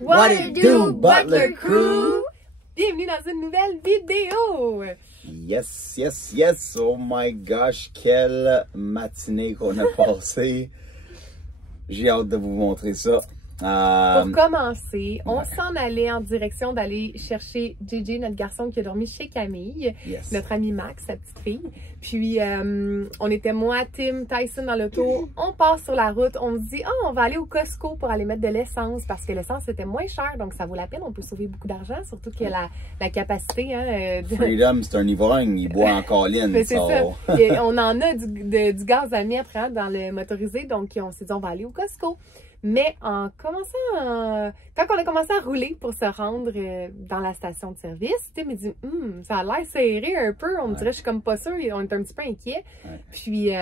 What it do, Butler Crew? Bienvenue dans une nouvelle vidéo! Yes, yes, yes! Oh my gosh, quelle matinée qu'on a passée! J'ai hâte de vous montrer ça. Pour commencer, on s'en allait en direction d'aller chercher JJ, notre garçon qui a dormi chez Camille, notre ami Max, sa petite fille. Puis, on était moi, Tim, Tyson dans l'auto. On part sur la route. On se dit, on va aller au Costco pour aller mettre de l'essence parce que l'essence était moins cher. Donc, ça vaut la peine. On peut sauver beaucoup d'argent, surtout qu'il y a la capacité. Hein, Freedom, c'est un ivrogne. Il boit en colline. C'est ça. Et on en a du gaz à mettre hein, dans le motorisé. Donc, on s'est dit, on va aller au Costco. Mais quand on a commencé à rouler pour se rendre dans la station de service, Tim me dit ça a l'air serré un peu, on me dirait je suis comme pas sûre, on est un petit peu inquiet. Puis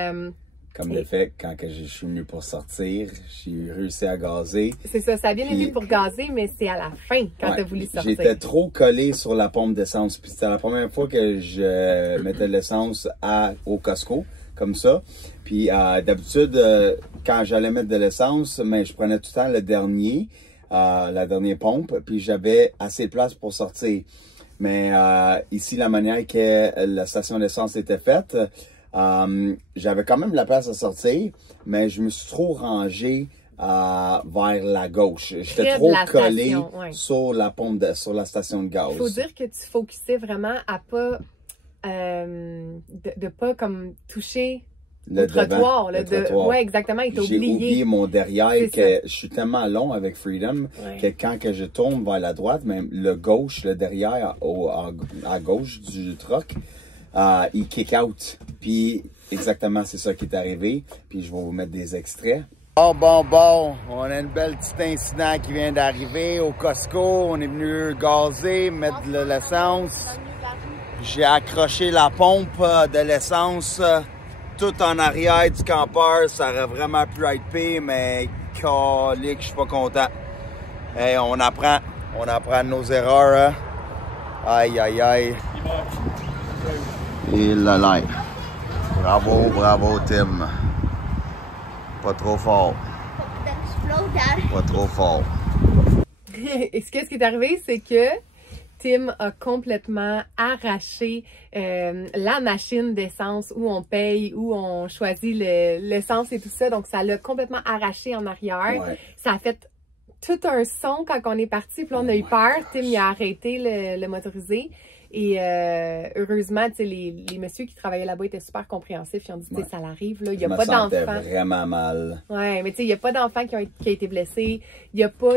comme le fait quand je suis venu pour sortir, j'ai réussi à gazer. C'est ça, ça a bien été pour gazer, mais c'est à la fin quand tu as voulu sortir. J'étais trop collé sur la pompe d'essence, puis c'était la première fois que je mettais de l'essence au Costco. Comme ça. Puis d'habitude, quand j'allais mettre de l'essence, je prenais tout le temps la dernière pompe, puis j'avais assez de place pour sortir. Mais ici, la manière que la station d'essence était faite, j'avais quand même la place à sortir, mais je me suis trop rangé vers la gauche. J'étais trop collé sur la pompe, sur la station de gaz. Il faut dire que tu focusais vraiment à pas... de pas comme toucher le trottoir. Ouais, exactement, il t'a oublié. J'ai oublié mon derrière, je suis tellement long avec Freedom que quand je tourne vers la droite, même le derrière à gauche du truck, il kick out. Puis exactement, c'est ça qui est arrivé. Puis je vais vous mettre des extraits. Bon, on a une belle petite incident qui vient d'arriver au Costco. On est venu gazer, mettre de l'essence. J'ai accroché la pompe de l'essence tout en arrière du campeur. Ça aurait vraiment pu être pire, mais calique, je suis pas content. Hey, on apprend de nos erreurs. Hein? Aïe, aïe, aïe. Et là. Bravo, Tim. Pas trop fort. Pas trop fort. Et ce qui est arrivé, c'est que Tim a complètement arraché la machine d'essence où on paye, où on choisit l'essence et tout ça. Donc, ça l'a complètement arraché en arrière. Ouais. Ça a fait tout un son quand on est parti. Puis là, on a eu peur. Tim, il a arrêté le motorisé. Et heureusement, les messieurs qui travaillaient là-bas étaient super compréhensifs. Ils ont dit, ça l'arrive, là. Il n'y a pas d'enfants. Vraiment mal. Ouais, mais tu sais, il n'y a pas d'enfants qui a été blessé. Il n'y a pas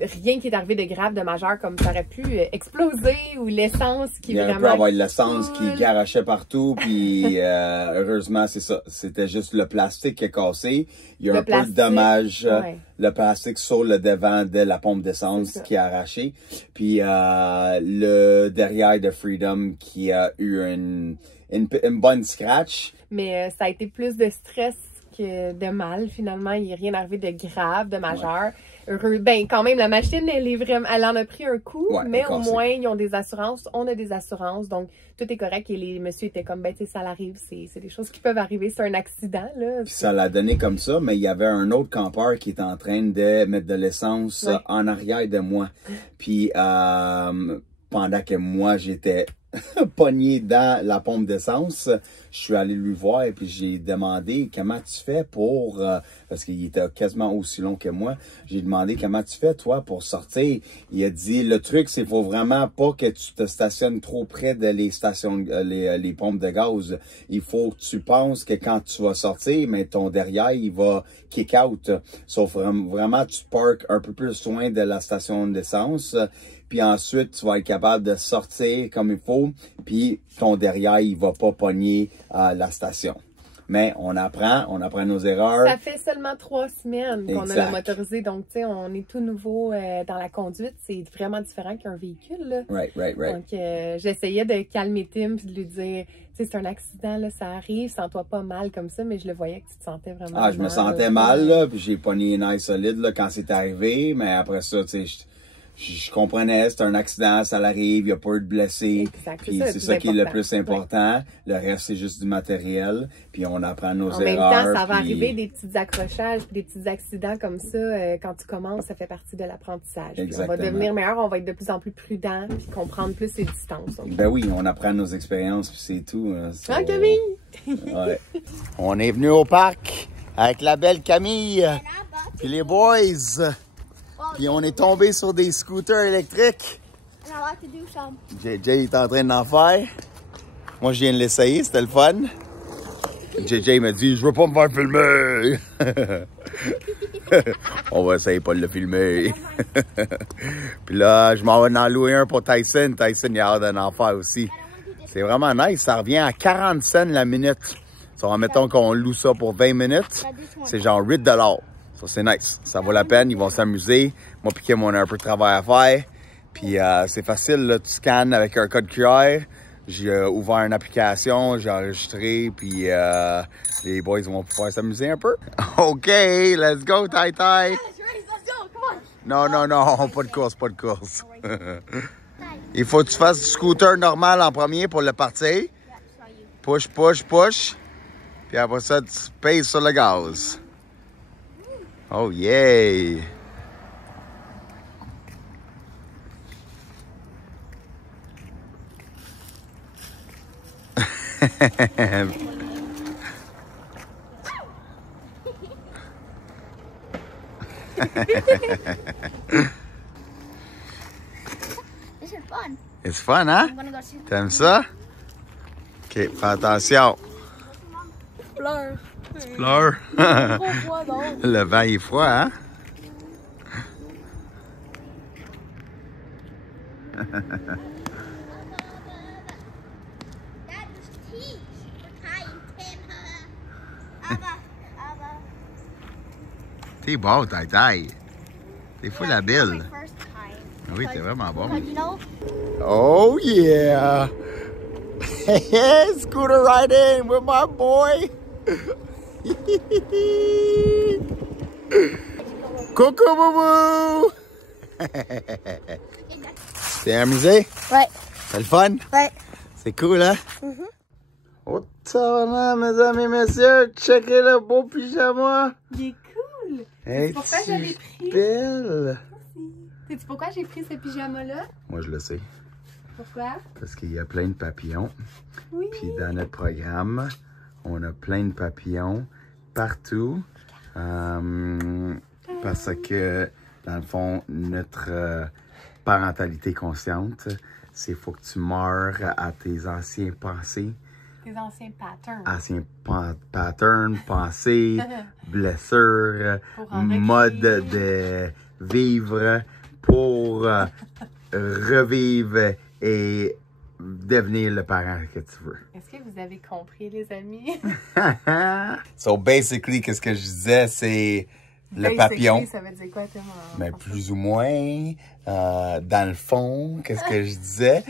rien qui est arrivé de grave, de majeur, comme ça aurait pu exploser ou l'essence qui vraiment... Il aurait pu avoir l'essence qui garachait partout. Puis heureusement, c'est ça. C'était juste le plastique qui est cassé. Il y a un peu de dommage. Le plastique sur le devant de la pompe d'essence qui a arraché. Puis le derrière de Freedom qui a eu une bonne scratch. Mais ça a été plus de stress que de mal. Finalement, il n'y a rien arrivé de grave, de majeur. Ben, quand même, la machine, elle en a pris un coup, mais au moins, ils ont des assurances. On a des assurances, donc tout est correct. Et les messieurs étaient comme, ben, tu sais, ça l'arrive. C'est des choses qui peuvent arriver. C'est un accident, là. Puis ça l'a donné comme ça, mais il y avait un autre campeur qui était en train de mettre de l'essence en arrière de moi. Puis pendant que moi, j'étais pogné dans la pompe d'essence, je suis allé lui voir et puis j'ai demandé comment tu fais pour parce qu'il était quasiment aussi long que moi. J'ai demandé comment tu fais toi pour sortir. Il a dit le truc c'est faut vraiment pas que tu te stationnes trop près de les stations les pompes de gaz. Il faut que tu penses que quand tu vas sortir, mais ton derrière il va kick out. Sauf vraiment tu parques un peu plus loin de la station d'essence. Puis ensuite, tu vas être capable de sortir comme il faut. Puis ton derrière, il va pas pogner la station. Mais on apprend nos erreurs. Ça fait seulement 3 semaines qu'on a le motorisé. Donc, tu sais, on est tout nouveau dans la conduite. C'est vraiment différent qu'un véhicule, là. Right. Donc, j'essayais de calmer Tim et de lui dire, tu sais, c'est un accident, là, ça arrive, sens-toi pas mal comme ça. Mais je le voyais que tu te sentais vraiment mal. Je me sentais mal, là. Puis j'ai pogné les nerfs solides, là, quand c'est arrivé. Mais après ça, tu sais, je comprenais, c'est un accident, ça l'arrive, il n'y a pas eu de blessés. Exact, Puis c'est ça qui est le plus important. Le reste, c'est juste du matériel. Puis on apprend nos erreurs. En même temps, ça va arriver des petits accrochages, puis des petits accidents comme ça. Quand tu commences, ça fait partie de l'apprentissage. On va devenir meilleur, on va être de plus en plus prudent, puis comprendre plus ses distances. Ben oui, on apprend nos expériences, puis c'est tout. Ah, Camille! Ouais. On est venu au parc avec la belle Camille, puis les boys. Puis on est tombé sur des scooters électriques. JJ est en train d'en faire. Moi, je viens de l'essayer, c'était le fun. JJ m'a dit, je veux pas me faire filmer. On va essayer pas de le filmer. Puis là, je m'en vais en louer un pour Tyson. Tyson, il a hâte d'en faire aussi. C'est vraiment nice. Ça revient à 40 cents la minute. So, mettons qu'on loue ça pour 20 minutes. C'est genre 8 $. So, c'est nice. Ça vaut la peine. Ils vont s'amuser. Moi et Kim, on a un peu de travail à faire. Puis c'est facile. Là, tu scannes avec un code QR. J'ai ouvert une application. J'ai enregistré. Puis les boys vont pouvoir s'amuser un peu. OK, let's go, Tai Tai. Non, non, non. Pas de course, pas de course. Il faut que tu fasses du scooter normal en premier pour le partir. Push, push, push. Puis après ça, tu pèses sur le gaz. Oh, yay! It's fun, hein? T'aimes ça? OK, fais attention. Pleure. Tu pleures? Le vent est froid, hein? T'es bon, Tai Tai. T'es fou la bille. Oui, t'es vraiment bon. Oh yeah! Scooter riding with my boy! Coucou, boubou! T'es amusé? Ouais. C'est le fun? Ouais. C'est cool, hein? Oh, ça va, mes amis, messieurs! Checkez le beau pyjama! Il est cool! Hey, pourquoi je l'ai pris? Belle! Sais-tu pourquoi j'ai pris ce pyjama-là? Moi, je le sais. Pourquoi? Parce qu'il y a plein de papillons. Oui. Puis dans notre programme, on a plein de papillons partout. Parce que, dans le fond, notre parentalité consciente, c'est faut que tu meurs à tes anciens pensées. Tes anciens patterns. Anciens patterns, pensées, blessures, en mode de vivre pour revivre et devenir le parent que tu veux. Est-ce que vous avez compris, les amis? So, basically, qu'est-ce que je disais, c'est le papillon. Ça veut dire quoi, toi, Mais plus ou moins, dans le fond, qu'est-ce que je disais?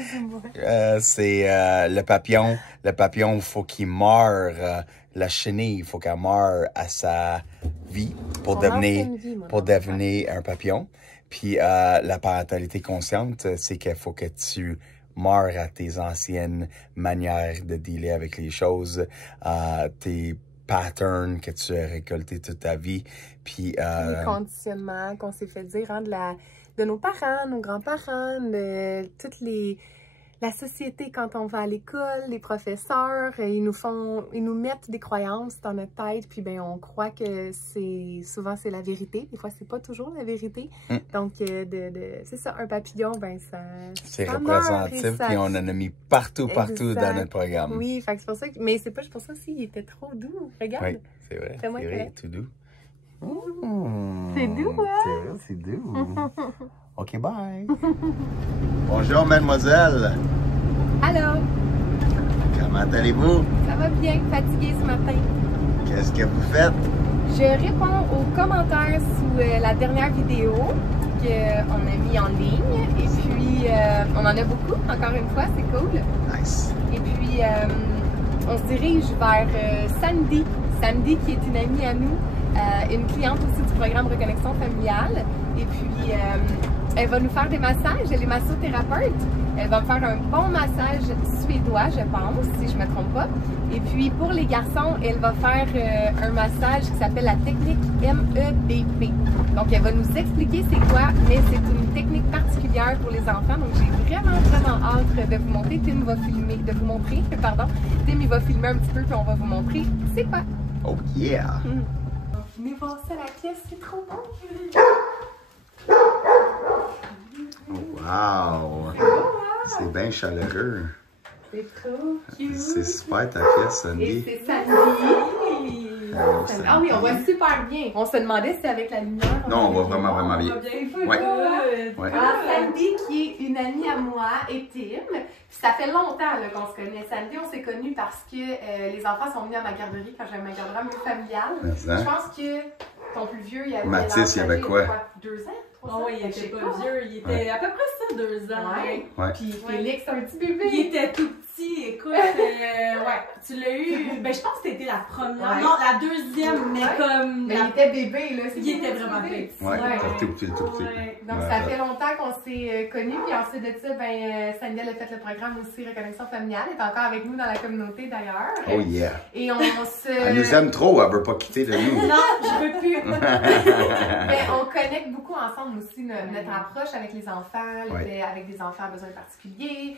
C'est le papillon. Le papillon, il faut qu'il meure. La chenille, il faut qu'elle meure à sa vie pour devenir un papillon. Puis la parentalité consciente, c'est qu'il faut que tu meurs à tes anciennes manières de dealer avec les choses, tes patterns que tu as récoltés toute ta vie. Puis les conditionnements qu'on s'est fait dire de nos parents, nos grands-parents, de toutes la société quand on va à l'école, les professeurs, ils nous mettent des croyances dans notre tête, puis ben on croit que souvent c'est la vérité. Des fois, c'est pas toujours la vérité. Donc, c'est ça, un papillon, ben ça... C'est représentatif, puis on en a mis partout dans notre programme. Oui, fait que c'est pour ça que... Mais c'est pas pour ça aussi, il était trop doux. Regarde. Oui, c'est vrai. C'est vrai, tout doux. C'est doux, hein? C'est vrai, c'est doux. OK, bye. Bonjour, mademoiselle. Allô? Comment allez-vous? Ça va bien, fatiguée ce matin. Qu'est-ce que vous faites? Je réponds aux commentaires sous la dernière vidéo qu'on a mis en ligne. Et puis, on en a beaucoup, encore une fois, c'est cool. Nice. Et puis, on se dirige vers Sandy. Sandy, qui est une amie à nous, une cliente aussi du programme Reconnexion familiale. Et puis, elle va nous faire des massages. Elle est massothérapeute. Elle va me faire un bon massage suédois, je pense, si je ne me trompe pas. Et puis, pour les garçons, elle va faire un massage qui s'appelle la technique MEBP. Donc, elle va nous expliquer c'est quoi, mais c'est une technique particulière pour les enfants. Donc, j'ai vraiment hâte de vous montrer. Tim va filmer, de vous montrer, pardon. Tim, il va filmer un petit peu, puis on va vous montrer c'est quoi. Oh yeah! Donc, venez voir ça, la pièce, c'est trop bon. Wow! C'est bien chaleureux. C'est trop cute. C'est super ta pièce, Sandy. Et c'est Sandy. Ah oui, on voit super bien. On se demandait si avec la lumière. Non, on voit vraiment bien. Ouais. Ouais. Alors, Sandy, qui est une amie à moi, et Tim. Puis ça fait longtemps qu'on se connaît. Sandy, on s'est connus parce que les enfants sont venus à ma garderie quand j'avais ma garderie familiale. Je pense que ton plus vieux, il avait. Mathis, il avait quoi? 2 ans? Oh oui, il était pas vieux, il était à peu près ça, 2 ans. Ouais. Puis Félix, un petit bébé. Il était tout petit, écoute, ouais, tu l'as eu, ben je pense que c'était la première, non, la deuxième, mais comme... Mais il était bébé, là. Il était vraiment petit. Ouais, tout petit. Donc ça fait longtemps qu'on s'est connus, puis ensuite de ça, ben Sandy a fait le programme aussi Reconnexion familiale, elle est encore avec nous dans la communauté d'ailleurs. Oh yeah! Et on se... Elle nous aime trop, elle veut pas quitter de nous. Non, je veux plus. Mais on connecte beaucoup ensemble aussi notre approche avec les enfants, avec des enfants à besoins particuliers,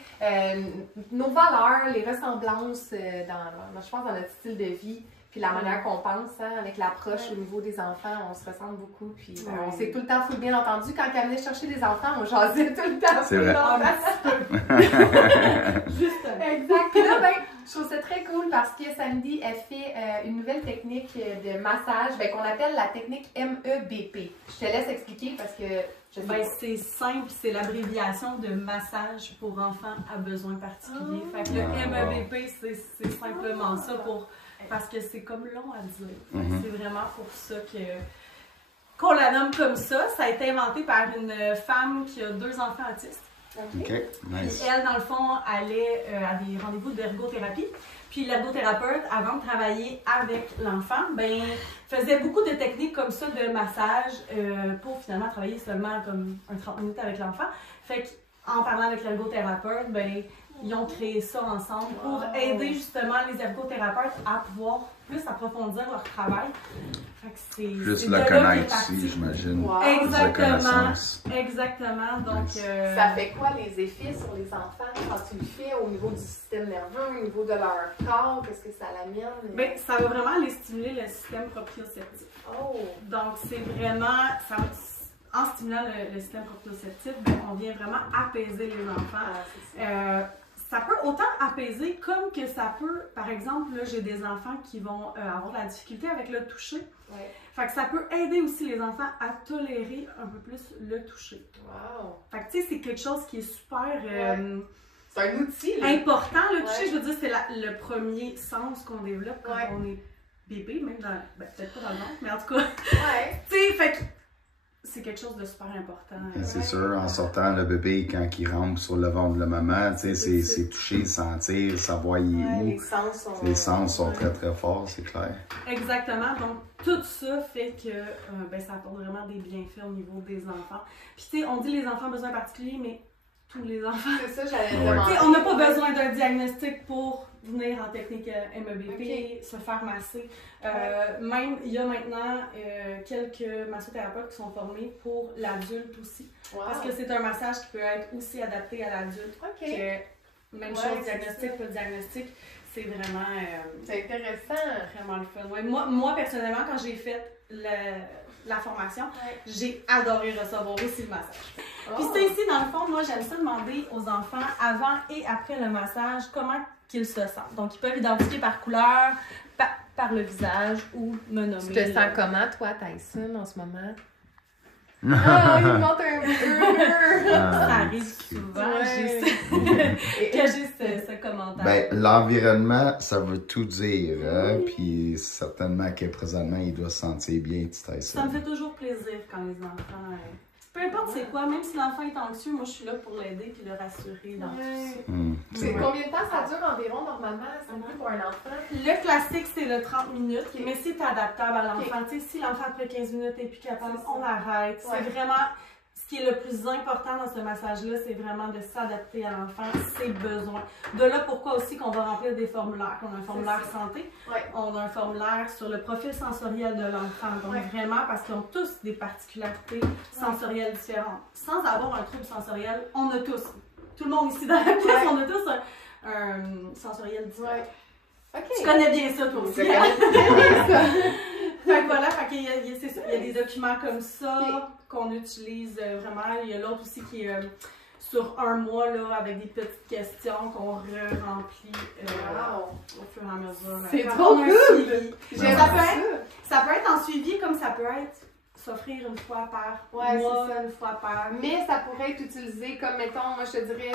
nos valeurs, les ressemblances je pense dans notre style de vie, puis la manière qu'on pense, avec l'approche au niveau des enfants, on se ressemble beaucoup, puis on s'est tout le temps full bien entendu. Quand elle venait chercher des enfants, on jasait tout le temps. C'est vrai. Justement. Exact. Puis là, ben, je trouve ça très cool parce que Sandy, elle fait une nouvelle technique de massage qu'on appelle la technique MEBP. Je te laisse expliquer parce que je sais pas. C'est simple, c'est l'abréviation de massage pour enfants à besoins particuliers. Fait que le MEBP, c'est simplement ça parce que c'est comme long à dire. C'est vraiment pour ça qu'on la nomme comme ça. Ça a été inventé par une femme qui a 2 enfants autistes. OK, nice. Et elle, dans le fond, allait à des rendez-vous d'ergothérapie. Puis l'ergothérapeute, avant de travailler avec l'enfant, ben faisait beaucoup de techniques comme ça de massage pour finalement travailler seulement comme 30 minutes avec l'enfant. Fait qu'en parlant avec l'ergothérapeute, ben ils ont créé ça ensemble pour aider justement les ergothérapeutes à pouvoir plus approfondir leur travail. Fait que plus le connaître aussi, j'imagine. Wow. Exactement. Donc, ça fait quoi les effets sur les enfants quand tu le fais au niveau du système nerveux, au niveau de leur corps? Qu'est-ce que ça l'amène? Bien, ça va vraiment aller stimuler le système proprioceptif. Oh! Donc, c'est vraiment... en stimulant le système proprioceptif, ben, on vient vraiment apaiser les enfants. Ça peut autant apaiser comme que ça peut, par exemple, là, j'ai des enfants qui vont avoir de la difficulté avec le toucher. Fait que ça peut aider aussi les enfants à tolérer un peu plus le toucher. Wow! Fait que tu sais, c'est quelque chose qui est super... c'est un outil, là. Important, le toucher, je veux dire, c'est le premier sens qu'on développe quand on est bébé, même dans... Ben, peut-être pas dans le ventre, mais en tout cas... Tu sais, fait que... C'est quelque chose de super important. C'est sûr, en sortant, le bébé, quand il rampe sur le ventre de la maman, c'est toucher, sentir, savoir il est où. Les sens sont très forts, c'est clair. Exactement. Donc, tout ça fait que ça apporte vraiment des bienfaits au niveau des enfants. Puis, tu sais, on dit les enfants ont besoin particuliers, mais tous les enfants. C'est ça, j'allais demander. On n'a pas besoin d'un diagnostic pour venir en technique MEBP, se faire masser. Même, il y a maintenant quelques massothérapeutes qui sont formés pour l'adulte aussi. Parce que c'est un massage qui peut être aussi adapté à l'adulte. Même chose, diagnostic, pas de diagnostic. C'est vraiment... c'est intéressant. Vraiment le fun. Ouais, moi, personnellement, quand j'ai fait la formation, j'ai adoré recevoir aussi le massage. Puis c'est ici, dans le fond, moi, j'aime ça demander aux enfants, avant et après le massage, comment qu'ils se sentent. Donc, ils peuvent identifier par couleur, par le visage ou me nommer. Tu te sens comment, toi, Tyson, en ce moment? Ah, il monte un burger! Ça arrive souvent, que j'ai ce commentaire. Ben, l'environnement, ça veut tout dire, hein? Puis certainement que présentement, il doit se sentir bien, petit Tyson. Ça me fait toujours plaisir quand les enfants Peu importe c'est quoi, même si l'enfant est anxieux, moi je suis là pour l'aider et le rassurer dans tout ça. C'est combien de temps ça dure environ normalement pour un enfant? Le classique c'est le 30 minutes, mais c'est adaptable à l'enfant. Tu sais, si l'enfant après 15 minutes n'est plus capable, on arrête. C'est vraiment ce qui est le plus important dans ce massage-là, c'est vraiment de s'adapter à l'enfant, ses besoins. De là pourquoi aussi qu'on va remplir des formulaires. On a un formulaire santé, on a un formulaire sur le profil sensoriel de l'enfant. Donc vraiment, parce qu'ils ont tous des particularités sensorielles différentes. Sans avoir un trouble sensoriel, on a tous. Tout le monde ici dans la pièce, on a tous un sensoriel différent. Tu connais bien ça, toi aussi. Fait que voilà, il y a des documents comme ça qu'on utilise vraiment. Il y a l'autre aussi qui est sur un mois là, avec des petites questions qu'on remplit au fur et à mesure. C'est trop cool! Ça peut être en suivi comme ça peut être s'offrir une fois par mois, une fois par... Mais ça pourrait être utilisé comme, mettons, moi je te dirais,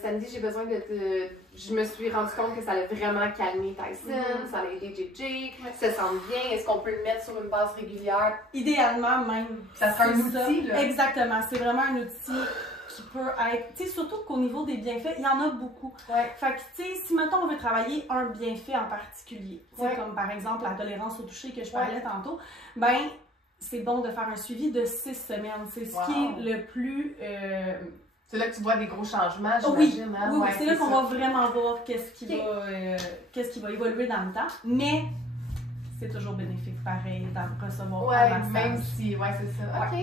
samedi, j'ai besoin de te... Je me suis rendu compte que ça allait vraiment calmer Tyson, ça allait aider JJ, ça sent bien. Est-ce qu'on peut le mettre sur une base régulière? Idéalement, même. Ça serait un outil, là. Exactement, c'est vraiment un outil qui peut être... Tu sais, surtout qu'au niveau des bienfaits, il y en a beaucoup. Fait que, tu sais, si, mettons, on veut travailler un bienfait en particulier, comme par exemple la tolérance au toucher que je parlais tantôt, ben c'est bon de faire un suivi de 6 semaines. C'est ce qui est le plus... C'est là que tu vois des gros changements, j'imagine. Oui, c'est là qu'on va vraiment voir qu'est-ce qui va évoluer dans le temps. Mais c'est toujours bénéfique, pareil, d'en recevoir un massage. Même si, c'est ça. OK.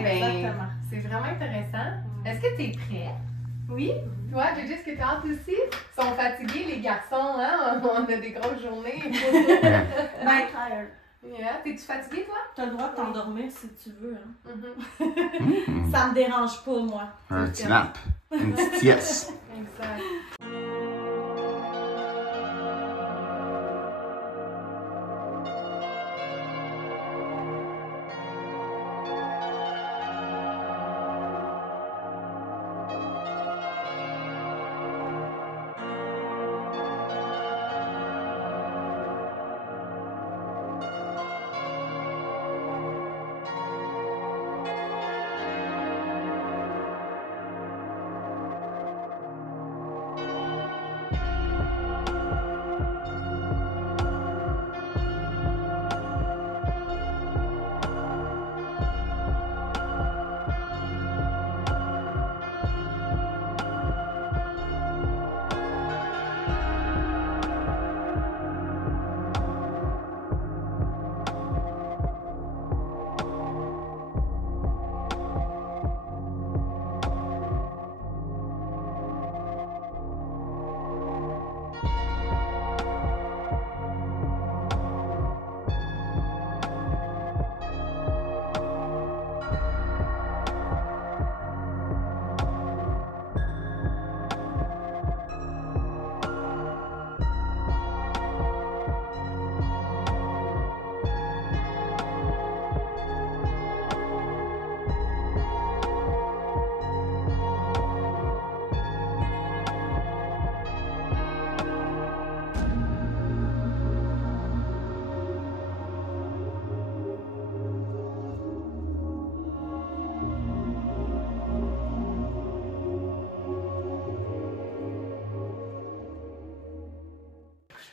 Exactement. C'est vraiment intéressant. Est-ce que tu es prête? Oui. Toi, JJ, est-ce que tu as hâte aussi? Ils sont fatigués, les garçons, hein? On a des grosses journées. Tired. T'es-tu fatiguée, toi? T'as le droit de t'endormir si tu veux. Hein? Ça me dérange pas, moi. Un petit nap. Une petite sieste. Exact.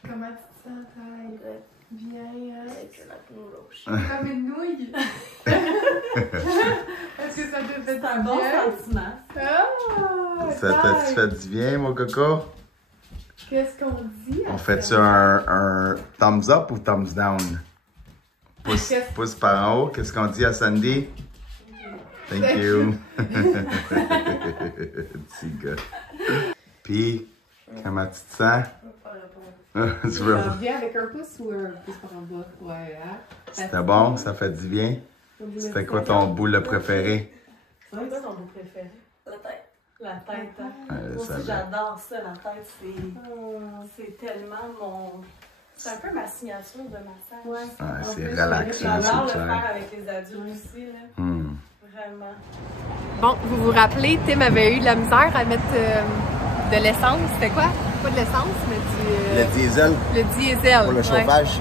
Comment tu te sens, Taille? Bien, hein? Comme une nouille. Est-ce que ça te fait un bon sentiment? Ah! Ça t'a-tu fait du bien, mon coco? Qu'est-ce qu'on dit? On fait-tu un thumbs up ou thumbs down? Pouce par en haut. Qu'est-ce qu'on dit à Sandy? Thank you. Petit gars. Puis, comment tu te sens? Tu veux bien avec un pouce ou un pouce par en bas? Ouais, hein? C'était bon? Ça fait du bien? C'était quoi ton boule préféré? C'est quoi ton bout préféré? La tête. La tête, hein? Moi aussi, j'adore ça, la tête. C'est tellement mon... C'est un peu ma signature de massage. C'est relaxant, j'adore c'est le clair. faire avec les adultes aussi, là. Vraiment. Bon, vous vous rappelez, Tim avait eu de la misère à mettre de l'essence. C'était quoi? Pas de l'essence, mais du... Le diesel. Le diesel. Pour le chauffage.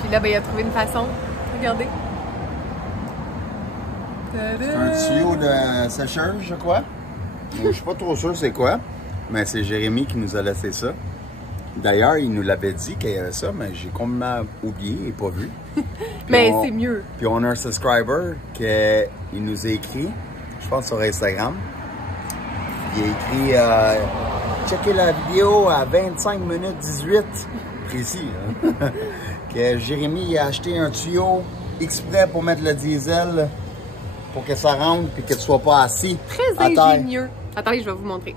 Puis là, ben, il a trouvé une façon. Regardez. C'est un tuyau de sécheuse, je crois. Je suis pas trop sûr c'est quoi, mais c'est Jérémy qui nous a laissé ça. D'ailleurs, il nous l'avait dit qu'il y avait ça, mais j'ai complètement oublié et pas vu. Mais c'est mieux. Puis on a un subscriber qui nous a écrit, je pense sur Instagram. Il a écrit checker la vidéo à 25 minutes 18, précis. Hein? Que Jérémy a acheté un tuyau exprès pour mettre le diesel pour que ça rentre et que tu sois pas assis. Très à terre. ingénieux. Attendez, je vais vous montrer.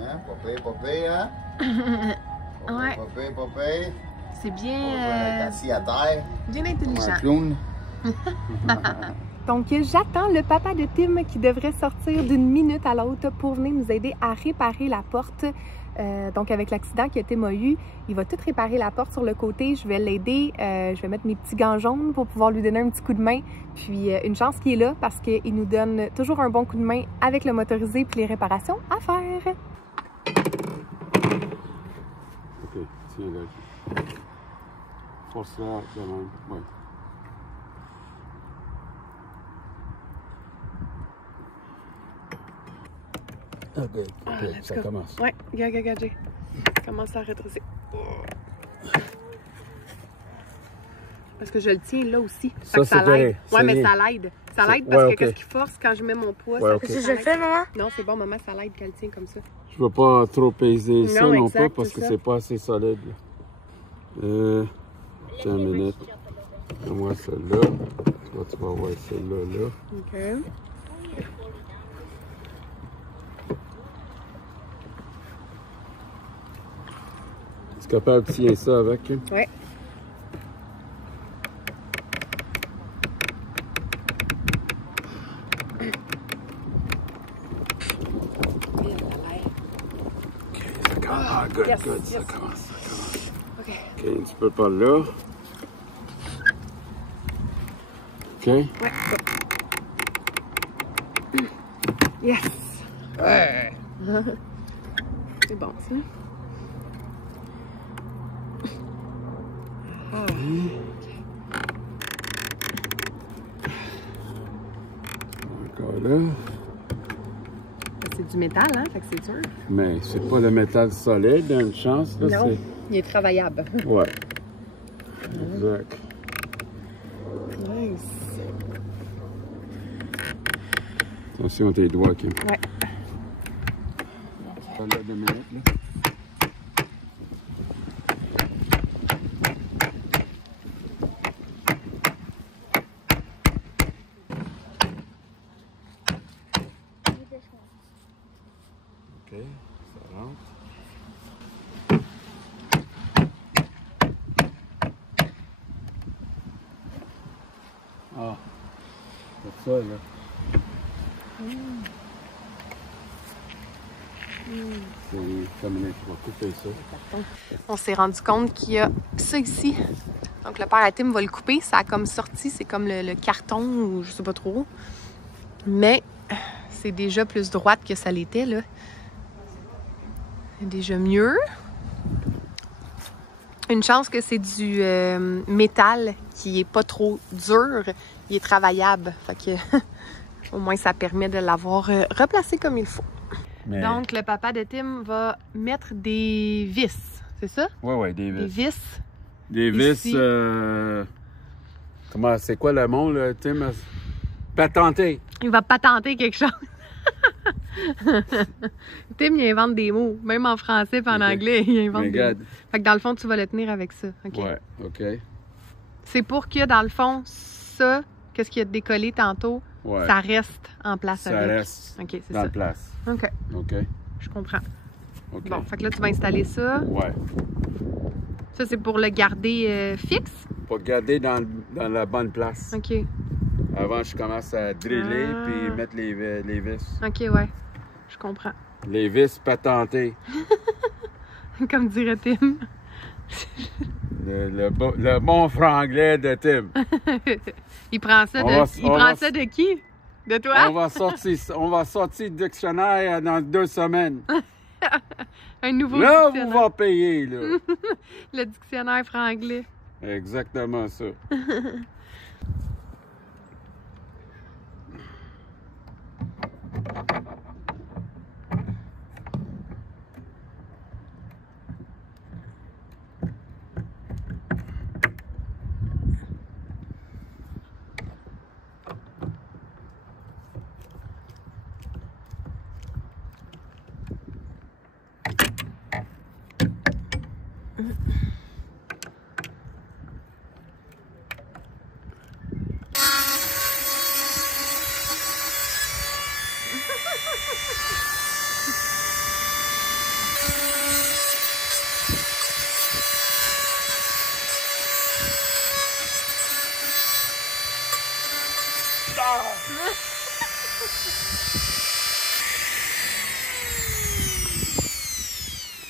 Hein? Pas pire, hein? Ouais. Pas pire. C'est On va bien, être assis à terre. bien Un intelligent. clown. Donc, j'attends le papa de Tim qui devrait sortir d'une minute à l'autre pour venir nous aider à réparer la porte. Donc, avec l'accident que Tim a eu, il va tout réparer la porte sur le côté. Je vais l'aider. Je vais mettre mes petits gants jaunes pour pouvoir lui donner un petit coup de main. Puis, une chance qu'il est là parce qu'il nous donne toujours un bon coup de main avec le motorisé puis les réparations à faire. Ok, tiens là. Force là, de même. Ouais. Ok, ça commence. Ouais, regarde, j'ai commence à rétrécir. Parce que je le tiens là aussi. Ça, Ça c'est l'aide. vrai, Ouais, mais c'est ça l'aide. Ça l'aide parce ouais, que ok. qu'est-ce qui force quand je mets mon poids? Ouais, ça ok. fait que Si ça je le fais, maman? Non, c'est bon, maman, ça l'aide qu'elle tient comme ça. Je veux pas trop peser ça Non, non exact, pas parce c'est que ça. c'est pas assez solide. Tiens une minute. Moi celle-là. Toi, tu vas voir celle-là là. OK. Tu es capable de tirer ça avec? Hein? Ouais. Ah, good, Yes, good. yes. Ça commence. OK. Ok, un petit peu par là. Ok. Ouais, go. Yes! Ouais! C'est bon, ça. Encore là. C'est du métal, hein? Fait que c'est dur. Mais c'est pas le métal solide, une chance. Là, Non, il est travaillable. c'est... Ouais. Exact. Nice. Attention à tes doigts, Kim. Ouais. Pas là 2 minutes, là. OK, ça rentre. Ah, c'est ça, là. C'est terminé, je vais couper ça. On s'est rendu compte qu'il y a ça ici. Donc le père à Tim va le couper. Ça a comme sorti, c'est comme le carton ou je sais pas trop. Mais c'est déjà plus droite que ça l'était, là. C'est déjà mieux. Une chance que c'est du métal qui est pas trop dur. Il est travaillable. Fait que au moins ça permet de l'avoir replacé comme il faut. Mais... Donc le papa de Tim va mettre des vis, c'est ça? Ouais, des vis. Des vis. Des vis, Ici. comment, c'est quoi le mot, là, Tim? Patenté. Il va patenter quelque chose. Tim, il invente des mots, même en français et en Ok. anglais, il invente des Regarde. mots. Fait que dans le fond, tu vas le tenir avec ça. OK? Ouais, OK. C'est pour que, dans le fond, ça, qu'est-ce qui a décollé tantôt, Ouais. ça reste en place Ça avec. reste OK, c'est dans ça. la place. OK, OK. je comprends. OK. Bon, fait que là, tu vas installer ça. Ouais. Ça, c'est pour le garder fixe. Pour garder dans la bonne place. OK. Avant, je commence à driller Ah. puis mettre les vis. OK, ouais. Je comprends. Les vis patentées. Comme dirait Tim. Le bon franglais de Tim. Il prend ça On de, va- il on prend va- ça de qui? De toi? On va sortir le dictionnaire dans 2 semaines. Un nouveau Là, vous dictionnaire. va payer, là. Le dictionnaire franglais. Exactement ça.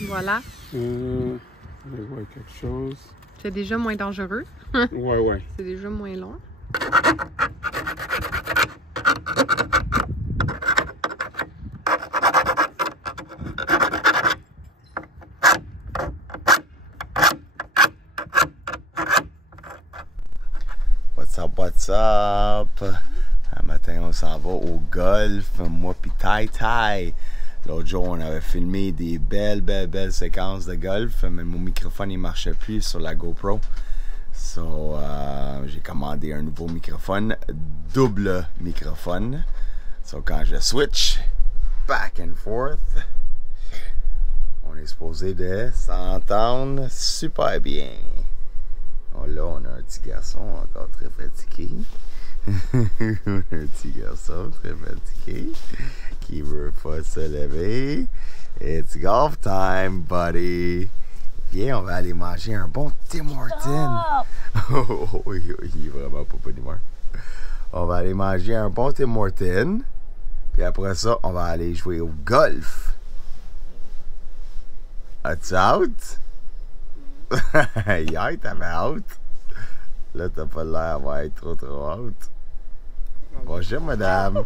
Voilà. Je vois quelque chose. C'est déjà moins dangereux. Ouais. C'est déjà moins long. What's up? Un matin, on s'en va au golf, moi pis Tai Tai. L'autre jour, on avait filmé des belles séquences de golf, mais mon microphone, il marchait plus sur la GoPro. So, j'ai commandé un nouveau microphone, double microphone. So, quand je switch back and forth, on est supposé de s'entendre super bien. Oh, là, on a un petit garçon encore très fatigué. Un petit garçon très fatigué qui veut pas se lever. It's golf time, buddy. Viens, on va aller manger un bon Tim Hortons. Oh, il est vraiment pas d'humeur. On va aller manger un bon Tim Hortons. Puis après ça, on va aller jouer au golf. As-tu out? Hier, t'avais out. Là, t'as pas l'air d'avoir être trop out. Bonjour, madame.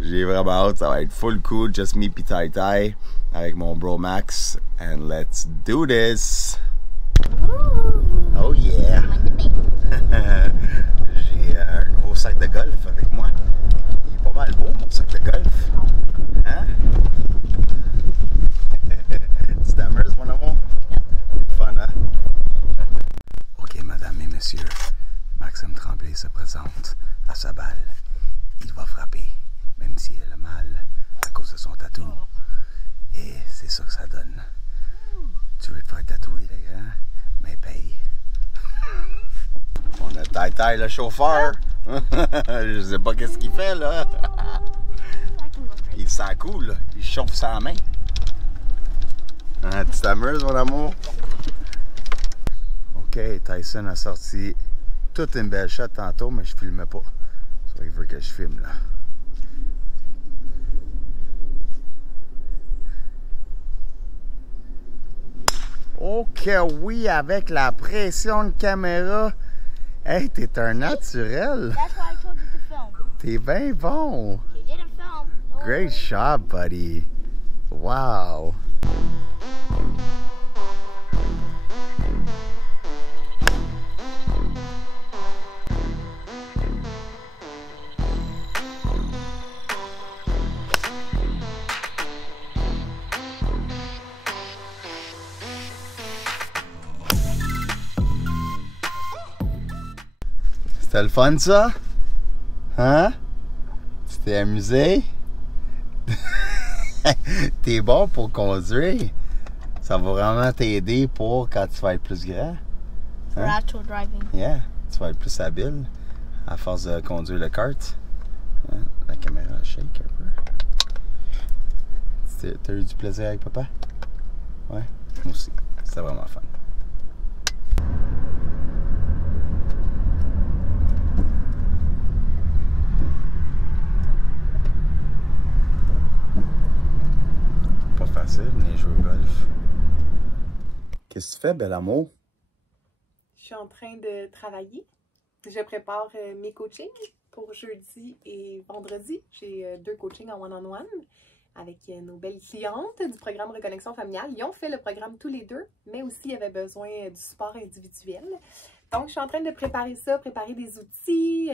J'ai vraiment hâte, ça va être full cool, just me pis Tai Tai avec mon bro Max. And let's do this. Oh yeah. J'ai un nouveau sac de golf avec moi. Il est pas mal beau, mon sac de golf. Hein? Tu t'amuses, mon amour? C'est fun, hein? Ok, madame et messieurs, Maxime Tremblay se présente à sa balle. Il va frapper, même s'il a le mal à cause de son tatou. Et c'est ça que ça donne. Tu veux te faire tatouer, les gars? Mais paye. On a Tai Tai, le chauffeur. Je sais pas qu'est-ce qu'il fait, là. Il sent cool, là. Il chauffe sa main. Hein, tu t'amuses, mon amour? Ok, Tyson a sorti toute une belle shot tantôt, mais je filmais pas. Ça, il veut que je filme, là. Ok, oui, avec la pression de caméra. Hey, t'es un naturel. That's why I told you to film. T'es bien bon. You didn't film. Oh. Great job, buddy. Wow. C'était le fun, ça? Hein? Tu t'es amusé? T'es bon pour conduire. Ça va vraiment t'aider pour quand tu vas être plus grand. For actual driving. Yeah, tu vas être plus habile à force de conduire le kart. Hein? La caméra shake un peu. T'as eu du plaisir avec papa? Ouais, moi aussi. C'était vraiment fun. Pas facile, mais jouer au golf. Qu'est-ce que tu fais, bel amour? Je suis en train de travailler. Je prépare mes coachings pour jeudi et vendredi. J'ai 2 coachings en one-on-one avec nos belles clientes du programme Reconnexion familiale. Ils ont fait le programme tous les deux, mais aussi ils avaient besoin du support individuel. Donc, je suis en train de préparer ça, préparer des outils,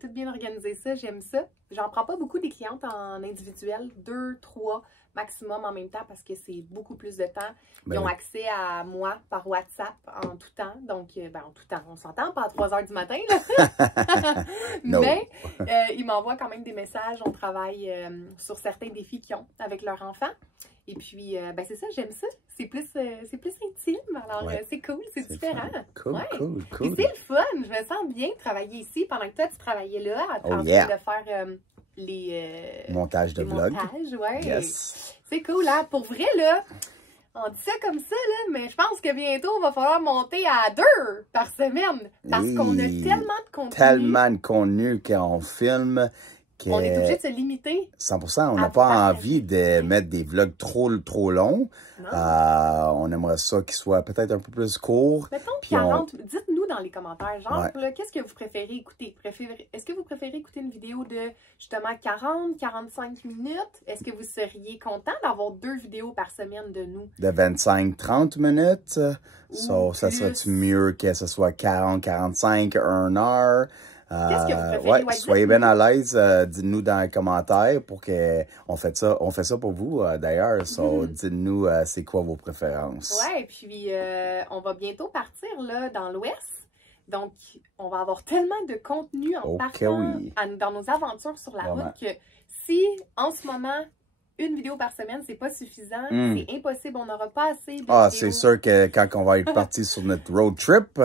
tout bien organiser ça. J'aime ça. J'en prends pas beaucoup des clientes en individuel, 2, 3 maximum en même temps parce que c'est beaucoup plus de temps. Ils ont accès à moi par WhatsApp en tout temps. Donc, en tout temps, on s'entend pas à 3 h du matin. Là. No. Mais ils m'envoient quand même des messages. On travaille sur certains défis qu'ils ont avec leur enfant. Et puis, ben c'est ça, j'aime ça. C'est plus intime. Alors, Ouais. c'est cool, c'est différent. Cool, Ouais. cool, Et cool. c'est le fun. Je me sens bien de travailler ici pendant que toi, tu travaillais là, en train yeah. de faire les Montage de vlog. montages. Ouais. Yes. C'est cool, hein? Pour vrai, là, on dit ça comme ça, là, mais je pense que bientôt, il va falloir monter à 2 par semaine. Parce qu'on a Oui. tellement de contenu. Tellement de contenu qu'on filme. On est obligé de se limiter. 100%. On à n'a pas partager. envie de mettre des vlogs trop longs. Non? On aimerait ça qu'ils soient peut-être un peu plus courts. Mettons Puis 40. Dites-nous dans les commentaires, genre, Ouais. là, qu'est-ce que vous préférez écouter? Est-ce que vous préférez écouter une vidéo de, justement, 40, 45 minutes? Est-ce que vous seriez content d'avoir 2 vidéos par semaine de nous? De 25-30 minutes. Ou Ça plus. serait-tu mieux que ce soit 40-45, 1 heure? Qu'est-ce que vous préférez? Ouais, Ouais, soyez dites-nous. bien à l'aise. Dites-nous dans les commentaires pour que on fait ça pour vous d'ailleurs. So, dites-nous c'est quoi vos préférences. Ouais, puis on va bientôt partir là dans l'Ouest. Donc, on va avoir tellement de contenu en Ok, partant oui. dans nos aventures sur la Vraiment. route que si, en ce moment, une vidéo par semaine, c'est pas suffisant, c'est impossible, on n'aura pas assez de Ah, vidéos. c'est sûr que quand on va être parti sur notre road trip,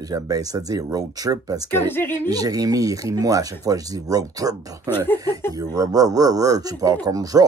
j'aime bien ça dire road trip parce que Comme Jérémy. Jérémy, il rit de moi à chaque fois que je dis road trip. Tu parles comme ça.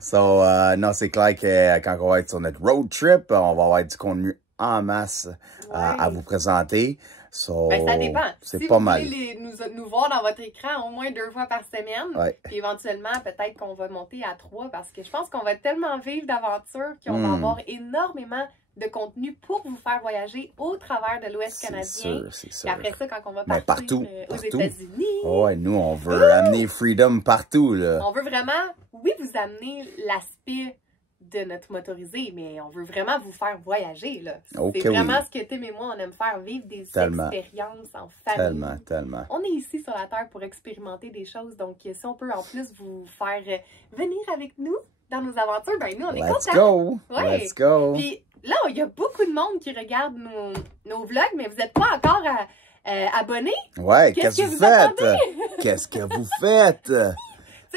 So, non, c'est clair que quand on va être sur notre road trip, on va avoir du contenu en masse à vous présenter. So, Ben, ça dépend. c'est Si pas vous mal. voulez nous voir dans votre écran au moins 2 fois par semaine, Ouais. puis éventuellement, peut-être qu'on va monter à 3 parce que je pense qu'on va tellement vivre d'aventures qu'on va avoir énormément de contenu pour vous faire voyager au travers de l'Ouest C'est canadien. sûr, c'est Puis sûr. après ça, quand on va Mais partir aux partout. États-Unis, Oh, ouais, nous, on veut amener freedom partout, là. on veut vraiment, oui, vous amener l'aspect de notre motorisé, mais on veut vraiment vous faire voyager, là. Ok, C'est vraiment oui. ce que Tim et moi, on aime faire, vivre des Tellement. expériences en famille. Tellement. On est ici sur la Terre pour expérimenter des choses, donc si on peut en plus vous faire venir avec nous dans nos aventures, ben nous, on est Let's contents. go! Ouais. Let's go! Puis là, il y a beaucoup de monde qui regarde nos vlogs, mais vous n'êtes pas encore abonnés. Ouais, Qu'est-ce qu'est-ce que que vous vous faites? attendez? Qu'est-ce que vous faites?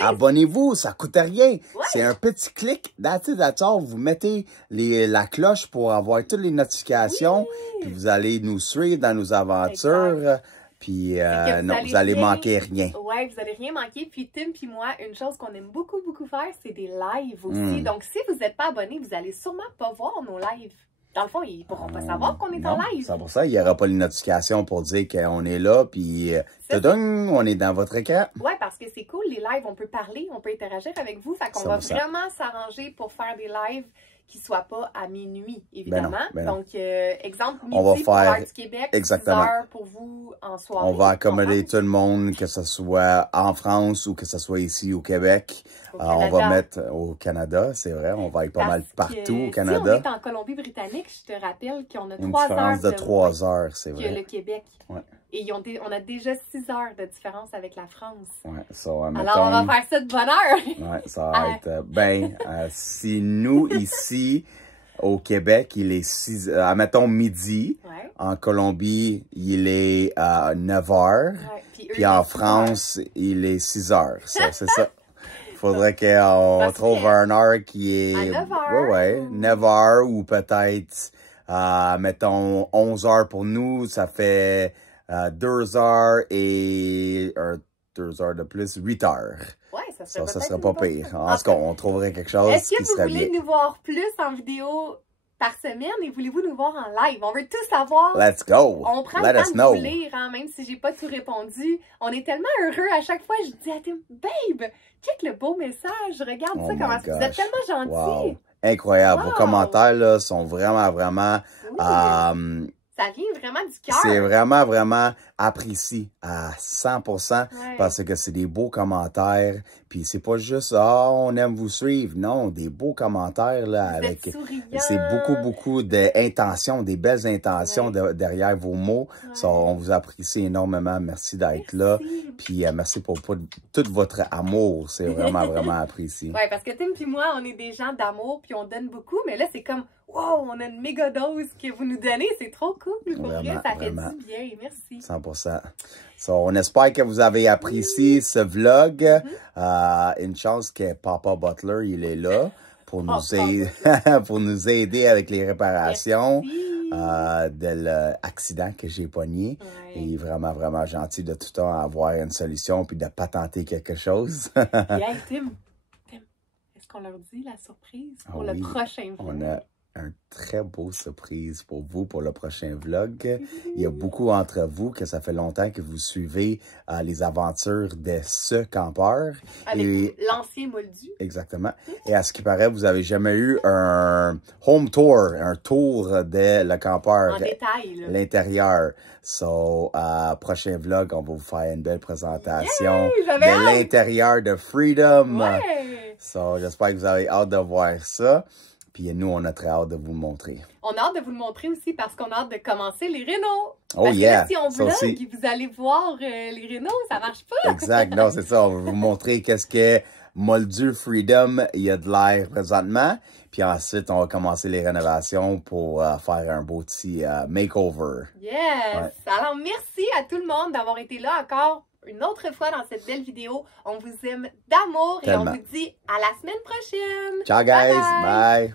Abonnez-vous, ça coûte rien. Ouais. C'est un petit clic. That's all. Vous mettez la cloche pour avoir toutes les notifications. Puis vous allez nous suivre dans nos aventures. Puis que non, vous allez rien- manquer rien. Ouais, vous allez rien manquer. Puis Tim puis moi, une chose qu'on aime beaucoup faire, c'est des lives aussi. Donc si vous n'êtes pas abonné, vous allez sûrement pas voir nos lives. Dans le fond, ils pourront pas savoir qu'on est en Non, live. c'est pour ça, il n'y aura pas les notifications pour dire qu'on est là. Puis, tadang, on est dans votre écran. Ouais, parce que c'est cool, les lives, on peut parler, on peut interagir avec vous. Fait qu'on va 100%. vraiment s'arranger pour faire des lives qui ne soient pas à minuit, évidemment. Ben non. Donc, exemple, midi On va pour faire l'heure du Québec, exactement. 6 heures pour vous en soirée. On va accommoder comprends? tout le monde, que ce soit en France ou que ce soit ici au Québec. Au On va Canada. mettre au Canada, c'est vrai. On va être pas mal Parce que partout au Si Canada. on est en Colombie-Britannique, je te rappelle qu'on a Une 3 heures différence de 3 heures, c'est que vrai. le Québec. Ouais. Et on a déjà 6 heures de différence avec la France. Ouais, so, Alors, on va faire ça de bonne heure. Ouais, ça va être si nous, ici, au Québec, il est 6 admettons midi. Ouais. En Colombie, il est 9 heures. Ouais. Puis, eux, Puis en ils sont France, il est 6 heures. Ça, c'est ça. Il faudrait qu'on Parce trouve que un heure qui est... à 9 heures, Ouais, ou- 9 heures ou peut-être, mettons, 11 heures pour nous. Ça fait 2 heures et 2 heures de plus, 8 heures. Ouais, ça serait Ça peut-être serait une pas bonne pire. chose. En tout cas, on trouverait quelque chose Est-ce qui que vous serait voulez bien. nous voir plus en vidéo par semaine et voulez-vous nous voir en live? On veut tout savoir. Let's go! On prend Let le us temps de know. vous lire, hein, même si j'ai pas tout répondu. On est tellement heureux à chaque fois. Je dis à Tim, babe, check le beau message. Regarde Oh ça, my comment vous êtes gosh. tellement gentils. Wow! Incroyable. Vos Wow. commentaires là, sont vraiment... Oui, ça vient vraiment du cœur. C'est vraiment apprécié à 100% Ouais. parce que c'est des beaux commentaires. Puis c'est pas juste « Ah, on aime vous suivre ». Non, des beaux commentaires là, Vous avec... êtes souriants. C'est beaucoup d'intentions, des belles intentions Ouais. derrière vos mots. Ouais. Ça, on vous apprécie énormément. Merci d'être là. Merci. Puis merci pour tout votre amour. C'est vraiment apprécié. Ouais, parce que Tim puis moi, on est des gens d'amour, puis on donne beaucoup, mais là, c'est comme wow, on a une méga dose que vous nous donnez. C'est trop cool. Pour vrai, ça fait vraiment. du bien. Merci. 100%. So, on espère que vous avez apprécié ce vlog. Une chance que Papa Butler, il est là pour nous, aider, pour nous aider avec les réparations de l'accident que j'ai pogné. Ouais. Il est vraiment, vraiment gentil de tout le temps avoir une solution puis de patenter quelque chose. Hey, Tim, est-ce qu'on leur dit la surprise pour le Oui, prochain vlog? on a un très beau surprise pour vous pour le prochain vlog. Il y a beaucoup entre vous que ça fait longtemps que vous suivez les aventures de ce campeur. Avec Et l'ancien moldu. exactement. Et à ce qui paraît, vous avez jamais eu un home tour, un tour de le campeur. En détail, là. L'intérieur. So, prochain vlog, on va vous faire une belle présentation Yay, j'avais de hâte. l'intérieur de Freedom. Ouais! So, j'espère que vous avez hâte de voir ça. Puis nous, on a très hâte de vous le montrer. On a hâte de vous le montrer aussi parce qu'on a hâte de commencer les rénaux. Oh Parce yeah! que là, si on Ça vlog, aussi. vous allez voir les rénaux, ça marche pas. Exact. Non, c'est ça. On va vous montrer qu'est-ce que Moldu Freedom, il y a de l'air présentement. Puis ensuite, on va commencer les rénovations pour faire un beau petit makeover. Yes! Ouais. Alors, merci à tout le monde d'avoir été là encore une autre fois dans cette belle vidéo. On vous aime d'amour et Tellement. on vous dit à la semaine prochaine! Ciao, guys! Bye bye. Bye.